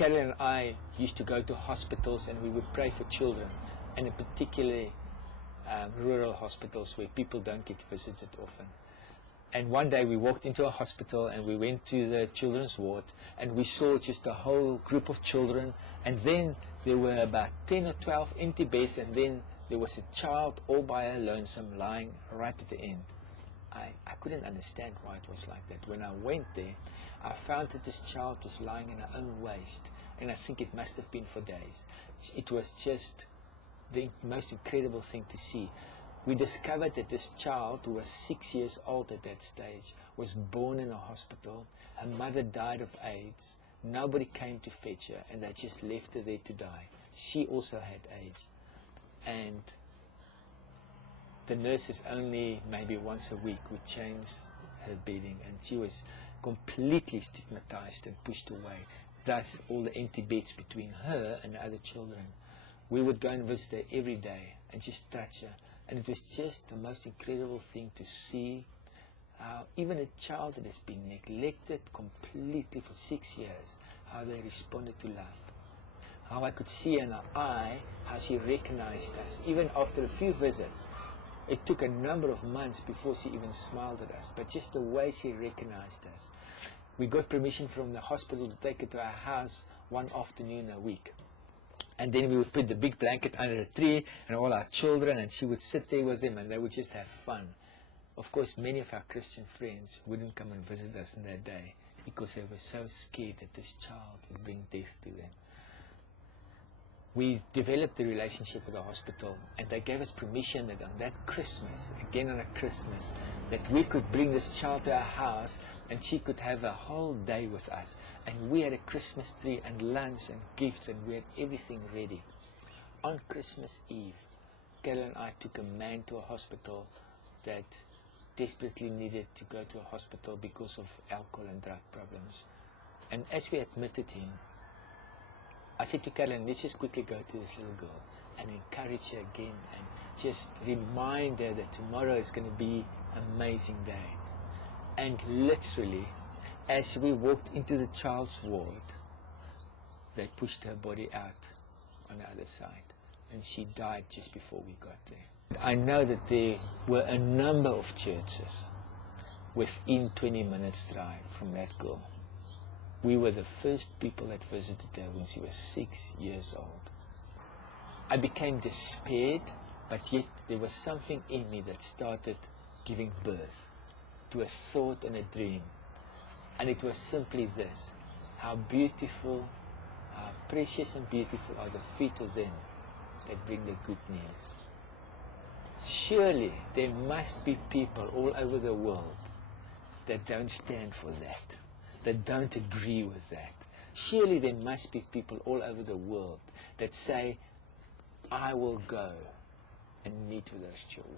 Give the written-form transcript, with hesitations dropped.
Carol and I used to go to hospitals and we would pray for children, and in particularly rural hospitals where people don't get visited often. And one day we walked into a hospital and we went to the children's ward and we saw just a whole group of children, and then there were about 10 or 12 empty beds, and then there was a child all by her lonesome lying right at the end. I couldn't understand why it was like that. When I went there, I found that this child was lying in her own waste, and I think it must have been for days. It was just the most incredible thing to see. We discovered that this child, who was 6 years old at that stage, was born in a hospital. Her mother died of AIDS. Nobody came to fetch her, and they just left her there to die. She also had AIDS. And the nurses only maybe once a week would change her bedding, and she was completely stigmatized and pushed away. Thus, all the empty beds between her and the other children. We would go and visit her every day and just touch her. And it was just the most incredible thing to see how even a child that has been neglected completely for 6 years, how they responded to love. How I could see in her eye how she recognized us. Even after a few visits, it took a number of months before she even smiled at us, but just the way she recognized us. We got permission from the hospital to take her to our house one afternoon a week. And then we would put the big blanket under a tree and all our children, and she would sit there with them and they would just have fun. Of course, many of our Christian friends wouldn't come and visit us in that day because they were so scared that this child would bring death to them. We developed a relationship with the hospital, and they gave us permission that on that Christmas, again on a Christmas, that we could bring this child to our house and she could have a whole day with us. And we had a Christmas tree and lunch and gifts, and we had everything ready. On Christmas Eve, Carol and I took a man to a hospital that desperately needed to go to a hospital because of alcohol and drug problems. And as we admitted him, I said to Carolyn, let's just quickly go to this little girl and encourage her again and just remind her that tomorrow is going to be an amazing day. And literally, as we walked into the child's ward, they pushed her body out on the other side, and she died just before we got there. I know that there were a number of churches within 20 minutes drive from that girl. We were the first people that visited her when she was 6 years old. I became despaired, but yet there was something in me that started giving birth to a thought and a dream. And it was simply this: how beautiful, how precious and beautiful are the feet of them that bring the good news. Surely there must be people all over the world that don't stand for that, that don't agree with that. Surely there must be people all over the world that say, I will go and meet with those children.